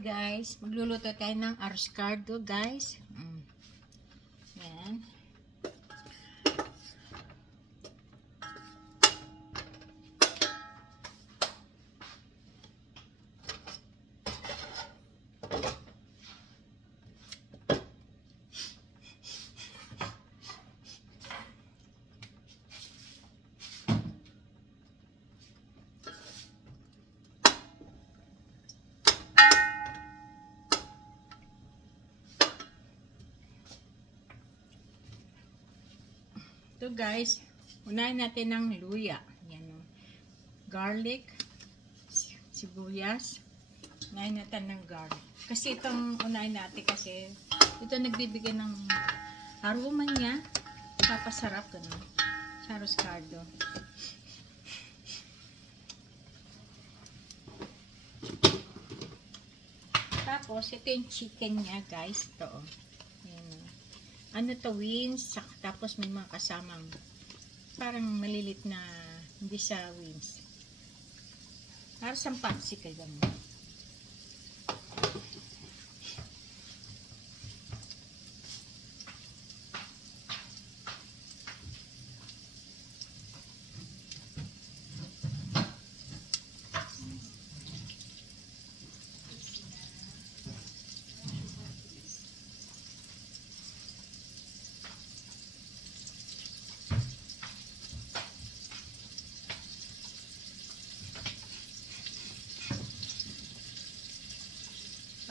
Guys, magluluto tayo ng arroz-caldo, guys. Yan. Ito guys, unahin natin ng luya. Yan, garlic, sibuyas. Unahin natin ng garlic. Kasi itong unahin natin kasi ito nagbibigay ng aroma niya. Papasarap ganun sa arroz-caldo. Tapos ito yung chicken niya guys. Ito ano to, wings, tapos may mga kasamang parang malilit na hindi sa wings. Para sa popsicle ganun.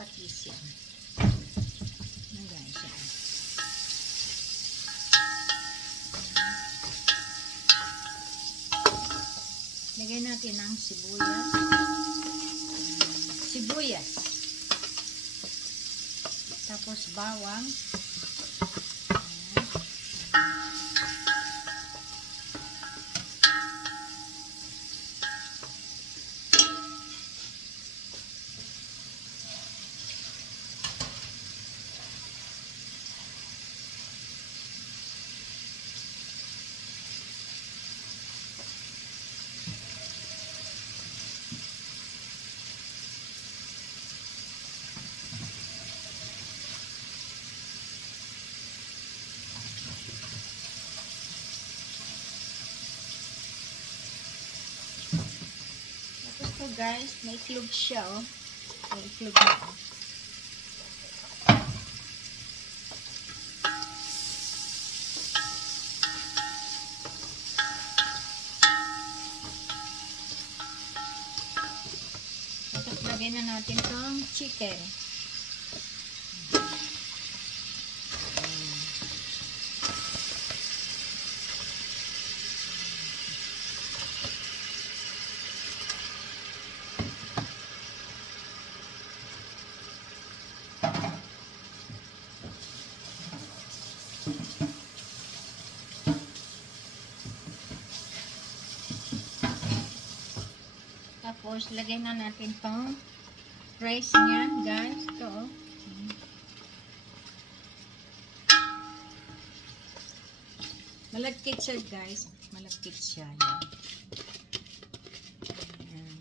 Patis yan. Ayan guys, yan. Lagay natin ang sibuyas. Tapos bawang. So guys, may itlog siya oh. May itlog na oh. Tapos lagyan na natin itong chicken. Tapos, lagay na natin tong rice niya, guys. Ito, oh. Malagkit siya, guys. Malagkit siya. Ayan.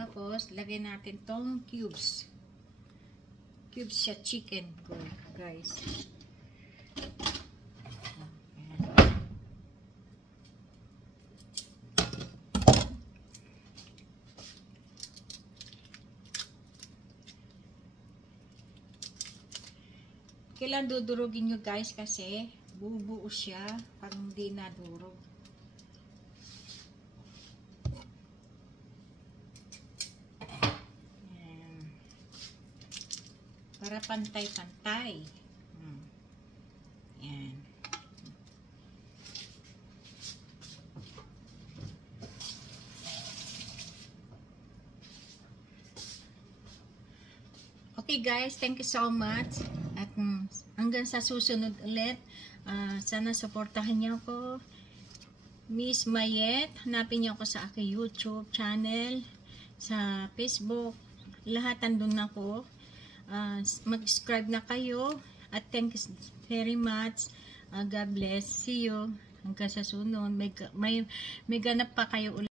Tapos, lagay natin tong cubes. Cubes siya chicken, guys. Kailan dudurugin nyo guys kasi bubuo siya parang hindi nadurog. Ayan. Para pantay-pantay. Ayan. Okay guys, thank you so much. At hanggang sa susunod ulit, sana supportahan niyo ako. Miss Mayet, hanapin niyo ako sa aking YouTube channel, sa Facebook, lahat andun ako. Mag-subscribe na kayo. At thank you very much. God bless. See you. Hanggang sa sunod, may ganap pa kayo ulit.